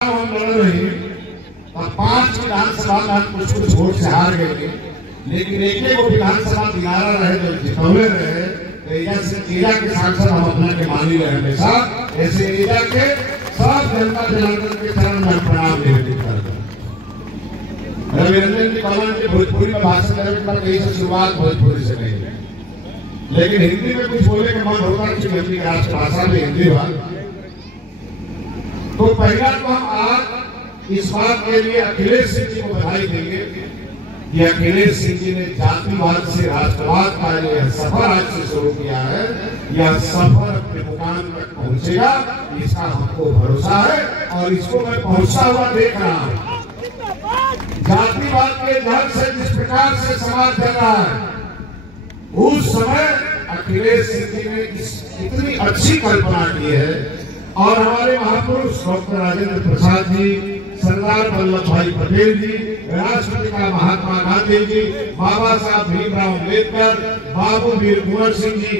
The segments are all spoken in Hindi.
हम लड़ रहे और 5 विधानसभा में हम कुछ वोट से हार गए, लेकिन एक वो विधानसभा दिनारा रहे जो जितौले रहे एजा के सांसद हम अपना के मानी रहे हमेशा। ऐसे एजा के सब जनता जनार्दन के चरण में प्रणाम निवेदित करते हैं। रविरंजन जी कहना कि भोजपुरी में भाषण करने के बाद कहीं से शुरुआत भोजपुरी से नहीं है, लेकिन हिंदी में कुछ बोले का मन होता है कि अपनी राष्ट्रभाषा में हिंदी बात। तो पहला तो हम आज इस बात के लिए अखिलेश सिंह जी को बधाई देंगे कि अखिलेश सिंह जी ने जातिवाद से राष्ट्रवाद का यह सफर आज से शुरू किया है। यह सफर अपने मुकाम तक पहुंचेगा, इसका हमको भरोसा है और इसको मैं पहुंचता हुआ देख रहा हूं। जातिवाद के जहर से जिस प्रकार से समाज चल रहा है, उस समय अखिलेश सिंह जी ने इतनी अच्छी कल्पना की है और हमारे महापुरुष डॉक्टर राजेंद्र प्रसाद जी, सरदार वल्लभ भाई पटेल जी, राष्ट्रपिता महात्मा गांधी जी, बाबा साहब भीमराव अम्बेडकर, बाबू वीर कुंवर सिंह जी,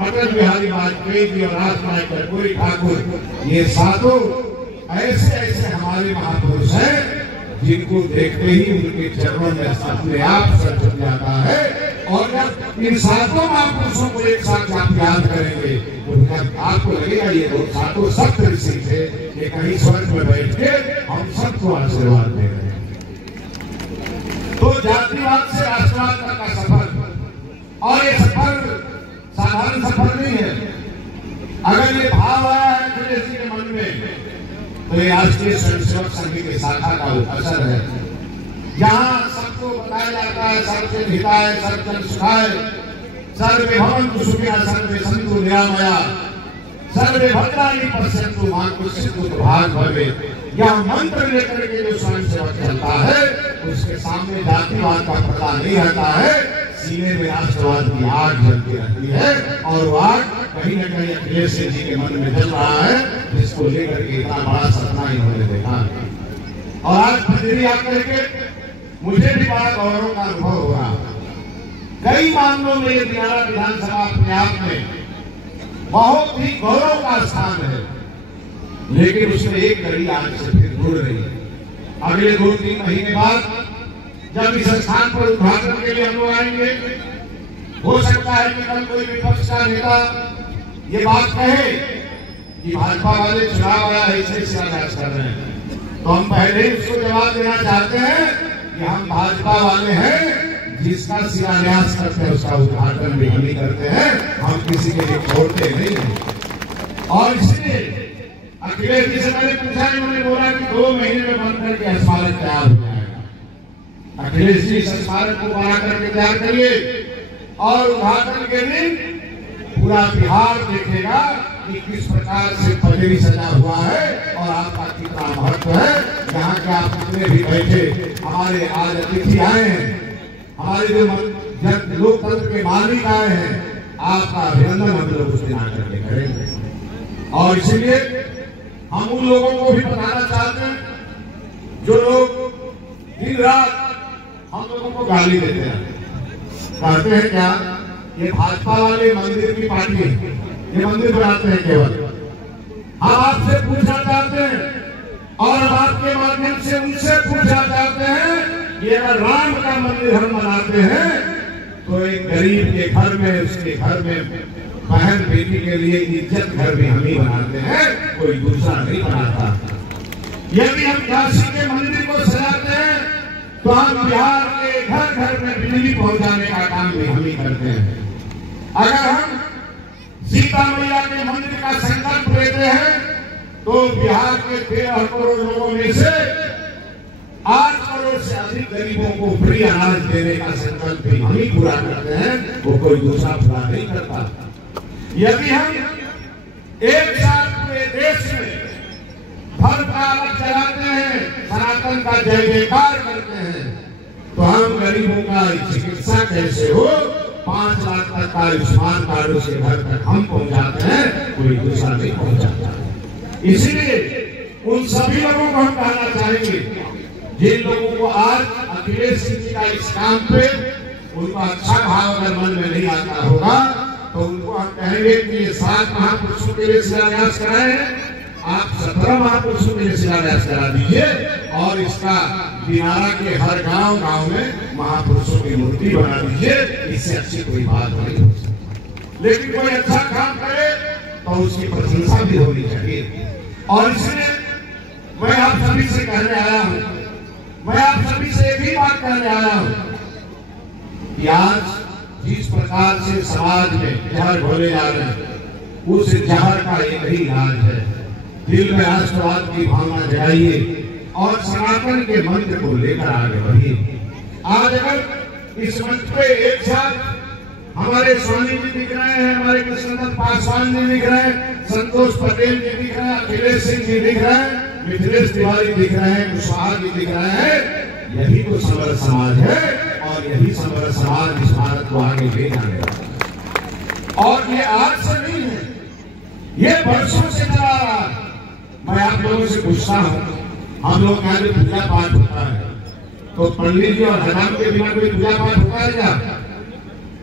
अटल बिहारी वाजपेयी जी और राजनायक कर्पूरी ठाकुर, ये सातों ऐसे ऐसे हमारे महापुरुष हैं जिनको देखते ही उनके चरणों में अपने आप सर झुक जाता है। और जब इन सातों महापुरुषों को एक साथ आप याद करेंगे तो आपको लगेगा ये लोग सातों सप्त ऋषि थे, ये कहीं स्वर्ग में बैठ के हम सबको आशीर्वाद दे रहे हैं। तो जातिवाद से राष्ट्रवाद तक का सफर, और ये सफर साधारण सफर नहीं है। अगर ये भाव आया है अखिलेश जी के मन में, तो ये राष्ट्रीय स्वयंसेवक संघ की शाखा का असर है, जहाँ सबको बताया जाता है सर्वजन हिताय सर्वजन सुखाय, सर्वे भवन्तु सुखिनः सर्वे सन्तु निरामया, सर्वे भद्राणि पश्यन्तु मा कश्चित् दुर्भाग् भवेत्। यह मंत्र लेकर के जो स्वयंसेवक चलता है, उसके सामने जातिवाद का पर्दा नहीं रहता है, सीने में राष्ट्रवाद की आग जलती रहती है। और वो आग कहीं न कहीं अखिलेश सिंह जी के मन में जल रहा है, जिसको लेकर के इतना बड़ा सपना इन्होंने देखा। और आज बद्री आकर के मुझे भी बड़ा गौरव का अनुभव हो रहा। कई मामलों में ये दिनारा विधानसभा अपने आप में बहुत ही गौरव का स्थान है, लेकिन उसमें एक कड़ी आज से फिर जुड़ रही है। अगले 2-3 महीने बाद जब इस स्थान पर उद्घाटन के लिए हम लोग आएंगे, हो सकता है कि कल कोई विपक्ष का नेता ये बात कहे कि भाजपा वाले चुनाव आया ऐसे शिलान्यास कर रहे हैं। तो हम पहले ही उसको जवाब देना चाहते हैं कि हम भाजपा वाले हैं, जिसका शिलान्यास करते हैं उसका उद्घाटन भी हम ही करते हैं, हम किसी के लिए छोड़ते नहीं हैं। और इसलिए अखिलेश जी से मैंने पूछा, उन्होंने बोला कि 2 महीने में बन करके स्मारक तैयार हो जाएगा। अखिलेश जी इस स्मारक को बना करके तैयार करिए और उद्घाटन के दिन पूरा बिहार देखेगा कि किस प्रकार से पगड़ी सजा हुआ है और आपका कितना महत्व है। यहाँ के आप जितने भी बैठे हमारे आज अतिथि आए हैं, हमारे जो लोकतंत्र के मालिक आए हैं, आपका अभिनंदन हम लोग उस दिन आकर के करेंगे। और इसीलिए हम उन लोगों को भी बताना चाहते हैं जो लोग दिन रात हम लोगों को गाली देते हैं, कहते हैं क्या ये भाजपा वाले मंदिर की पार्टी है, ये मंदिर बनाते हैं केवल। हम आपसे पूछना चाहते हैं और आपके माध्यम से उनसे पूछना चाहते हैं कि अगर राम का मंदिर हम बनाते हैं तो एक गरीब के घर में, उसके घर में बहन बेटी के लिए इज्जत घर भी हम ही बनाते हैं, कोई दूसरा नहीं बनाता। यदि हम काशी के मंदिर को सजाते हैं तो हम बिहार के घर घर में बिजली पहुंचाने का काम भी हम ही करते हैं। अगर हम सीता मैया के मंदिर का संकल्प लेते हैं तो बिहार के 13 करोड़ लोगों में से 8 करोड़ से अधिक गरीबों को फ्री अनाज देने का संकल्प भी हम ही पूरा करते हैं, वो कोई दूसरा पूरा नहीं करता। यदि हम एक साथ पूरे देश में फल कागज चलाते हैं, सनातन का जय जयकार करते हैं, तो हम गरीबों का चिकित्सा कैसे हो, 5 लाख तक का आयुष्मान कार्ड उसके घर तक हम पहुंचाते हैं, कोई दूसरा नहीं पहुंचाता। इसलिए उन सभी लोगों को हम कहना चाहेंगे जिन लोगों को आज अखिलेश सिंह जी का इस काम पे उनका अच्छा भाव अगर मन में नहीं आता होगा, तो उनको हम कहेंगे कि ये 7 महापुरुषों के लिए शिलान्यास कराए हैं, आप 17 महापुरुषों के लिए शिलान्यास करा दीजिए और इसका दिनारा के हर गांव में महापुरुषों की मूर्ति बना दीजिए। इससे अच्छी कोई बात नहीं हो सकती। लेकिन कोई अच्छा काम करे तो उसकी प्रशंसा भी होनी चाहिए। और इसलिए मैं आप सभी से कहने आया हूं, मैं आप सभी से एक ही बात कहने आया हूं कि आज जिस प्रकार से समाज में जहर घोले जा रहे हैं, उस जहर का एक ही इलाज है। दिल में राष्ट्रवाद की भावना जगाइए और सनातन के मंत्र को लेकर आगे बढ़िए। आज अगर इस मंच पे एक साथ हमारे स्वामी जी दिख रहे हैं, हमारे कृष्णदत्त पासवान जी दिख रहे हैं, संतोष पटेल जी दिख रहे हैं, अखिलेश सिंह जी दिख रहे हैं, मिथिलेश तिवारी दिख रहे हैं, कुशवाहा जी दिख रहे हैं, यही तो समर समाज है। और यही समर समाज इस भारत को आगे ले जाने वाला है। और ये आज से नहीं है, ये वर्षों से चला रहा है। मैं आप लोगों से पूछता हूं, हम लोग यहाँ जो पूजा पाठ होता है तो पंडित जी और हजाम के बिना कोई पूजा पाठ होता है क्या?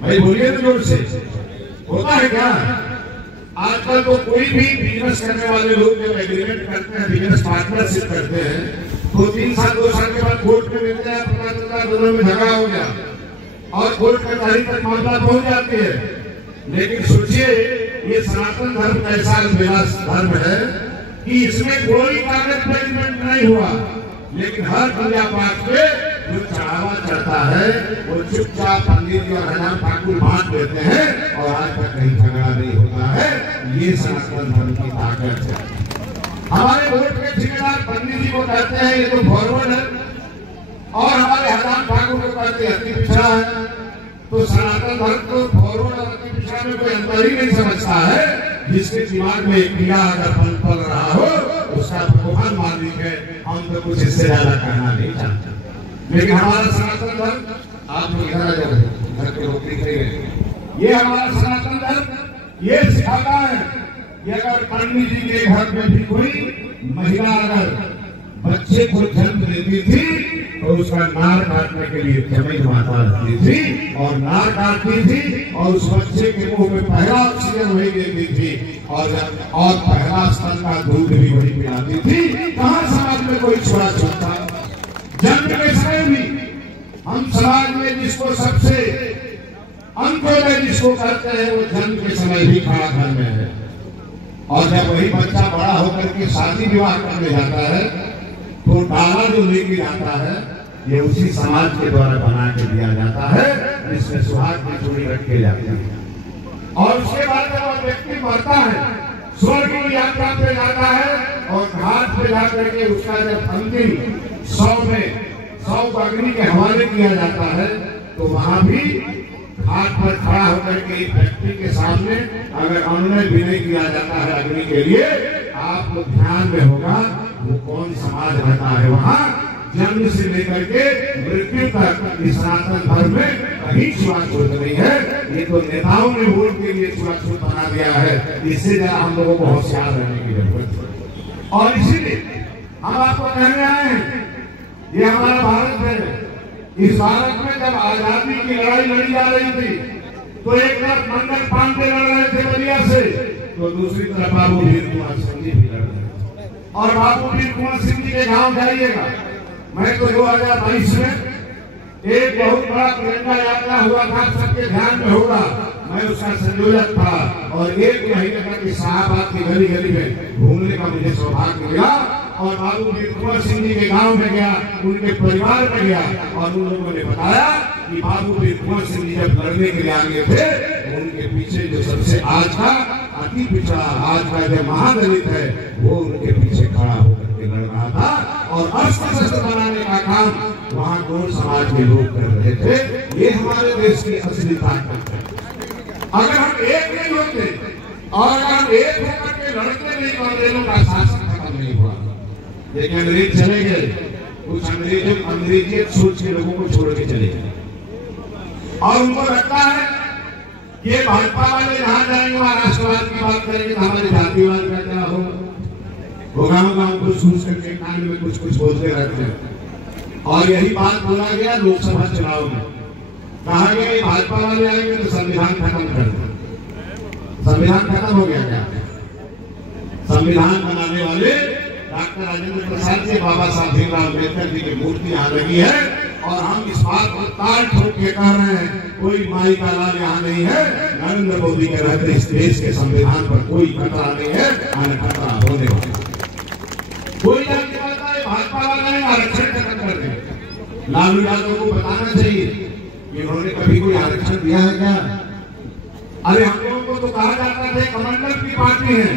भाई बोलिए तो जोर से, होता है क्या? आजकल तो कोई भी बिजनेस करने वाले लोग जब एग्रीमेंट करते हैं, बिजनेस पार्टनरशिप करते हैं, तो 3 साल 2 साल के बाद कोर्ट में मिलते हैं, पता चलता है दोनों में झगड़ा हो गया और कोर्ट कचहरी तक मामला पहुंच जाती है। लेकिन सोचिए, ये सनातन धर्म का ऐसा धर्म है कि इसमें कोई कागज पे एग्रीमेंट नहीं हुआ, लेकिन हर पूजा पाठ पे जो चढ़ावा चढ़ता है वो चुपचाप पंडित जी और हजाम ठाकुर बांट देते हैं और आज तक कहीं झगड़ा नहीं होता है। ये सनातन धर्म की ताकत है। हमारे वोट के ठेकेदार पंडित जी को कहते हैं ये तो फॉरवर्ड है, और हमारे हजाम ठाकुर को कहते हैं अति पिछड़ा है। तो सनातन धर्म को फॉरवर्ड और अति पिछड़ा में कोई अंतर ही नहीं समझता है। जिसके दिमाग में एक कीड़ा अगर पल रहा हो, उसका भगवान मालिक है। हम तो कुछ इससे ज्यादा कहना नहीं चाहते। लेकिन हमारा सनातन धर्म, आप लोग इधर आ जाओ, घर के लोग दिख रहे हैं, ये हमारा सनातन धर्म ये सिखाता है कि अगर पंडित जी के घर में भी कोई महिला अगर बच्चे को जन्म देती थी तो उसका नार काटने के लिए जमीन माता रहती थी और नार काटती थी और उस बच्चे के मुंह में पहला ऑक्सीजन वही देती थी और पहला स्तन का दूध भी वही पिलाती थी। कहाँ समाज में कोई छोड़ा छोड़ता? जन्म के समय भी हम समाज में जिसको सबसे अंत्योदय जिसको कहते हैं वो जन्म के समय भी खड़ा घर में है। और जब वही बच्चा बड़ा होकर के शादी विवाह करने जाता है तो डाला जो लेके जाता है ये उसी समाज के द्वारा बना के दिया जाता है, जिसमें सुहाग की चूड़ी रखे जाती है। और उसके बाद जब वह व्यक्ति मरता है, स्वर्ग की यात्रा पे जाता है और घाट पे जाकर के उसका जब अंतिम 100 अग्नि के हवाले किया जाता है तो वहां भी घाट पर खड़ा होकर के एक व्यक्ति के सामने अगर अनुनय विनय किया जाता है अग्नि के लिए, आपको ध्यान में होगा वो कौन समाज रहता है। वहां जन्म से लेकर के मृत्यु तक इस सनातन धर्म में कहीं छुआछूत नहीं है। ये तो नेताओं ने वोट के लिए छुआछूत बना दिया है। इससे जरा हम लोगों को होशियार रहने की जरूरत है। और इसीलिए हम आपको कहने आए हैं, ये हमारा भारत है। इस भारत में जब आजादी की लड़ाई लड़ी जा रही थी तो एक तरफ मंगल पांडे लड़ रहे थे बलिया से, तो दूसरी तरफ बाबू वीर कुंवर सिंह जी भी लड़ रहे थे। और बाबू वीर कुंवर सिंह जी के गांव जाइएगा, मैं तो 2022 में एक बहुत बड़ा तिरंगा यात्रा हुआ था, सबके ध्यान में होगा, मैं उसका संयोजक था और 1 महीने तक शाहबाद की गली गली में घूमने का मुझे सौभाग्य मिला। और बाबू वीर कुंवर सिंह जी के गांव में गया, उनके परिवार में गया और उन लोगों ने बताया कि बाबू वीर कुंवर सिंह जी जब लड़ने के लिए आगे थे, उनके पीछे जो सबसे आज का अति पिछड़ा, आज का जो महादलित है, वो उनके पीछे खड़ा होकर के लड़ रहा था और अस्त्र शस्त्र बनाने का काम वहाँ गौर समाज के लोग कर रहे थे। ये हमारे देश की असली ताकत है। अगर हम एक नहीं होते और अगर हम एक होकर के लड़ते नहीं तो अंग्रेजों का शासन खत्म नहीं हुआ। लेकिन अंग्रेज चले गए, कुछ अंग्रेजी सोच के लोगों को छोड़ के चले गए और उनको लगता है ये भाजपा वाले जहां जाएंगे वहां राष्ट्रवाद की बात करेंगे तो हमारे जातिवाद का क्या होगा। वो गाँव को सूझ करके कान में कुछ बोलते रहते हैं। और यही बात बोला गया लोकसभा चुनाव में, कहा गया भाजपा वाले आएंगे तो संविधान खत्म कर दें। संविधान खत्म हो गया क्या? संविधान बनाने वाले डॉक्टर राजेंद्र प्रसाद जी, बाबा साहब भीमराव अम्बेडकर जी की मूर्ति यहाँ लगी है और हम इस बात को ताल ठोक के कह रहे हैं, कोई माई का लाल यहाँ नहीं है। नरेंद्र मोदी के रहते इस देश के संविधान पर कोई खतरा नहीं है, आने खतरा होने वाला। कोई जाके कहता है भाजपा वाले आरक्षण खत्म कर देंगे। लालू यादव को बताना चाहिए कि उन्होंने कभी कोई आरक्षण दिया है क्या? अरे हम लोगों को तो कहा जाता था कमंडल की पार्टी है,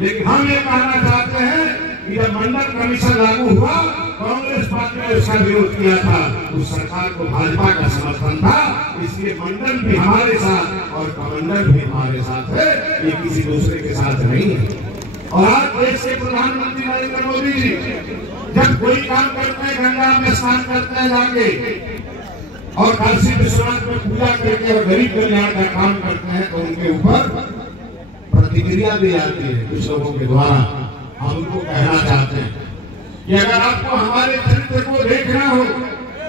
लेकिन हम ये कहना चाहते हैं कि जब मंडल कमीशन लागू हुआ, कांग्रेस पार्टी ने उसका विरोध किया था। उस सरकार को भाजपा का समर्थन था, इसलिए मंडल भी हमारे साथ और कमंडल भी हमारे साथ है, ये किसी दूसरे के साथ नहीं है। और आज देश के प्रधानमंत्री नरेंद्र मोदी जी जब कोई काम करते हैं, गंगा में स्नान करते हैं जाके और काशी विश्वनाथ में पूजा करके और गरीब कल्याण का काम करते हैं, तो उनके ऊपर प्रतिक्रिया दी जाती है कुछ लोगों के द्वारा। हम उनको कहना चाहते हैं कि अगर आपको हमारे चरित्र को देखना हो,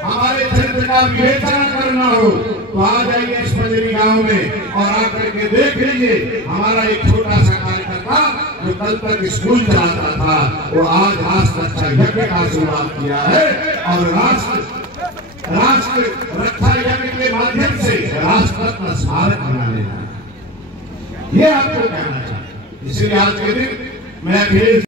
हमारे चरित्र का विवेचना करना हो, तो आ जाइए इस पंजरी गांव में और आकर के देख लीजिए। हमारा एक छोटा सा कार्यकर्ता जो कल तक स्कूल चलाता था, वो आज राष्ट्र रक्षा यज्ञ का शुरुआत किया है और राष्ट्र रक्षा यज्ञ के माध्यम से राष्ट्र रत्न स्मारक बना लेना है। ये आपको कहना चाहिए। इसलिए आज के दिन मैं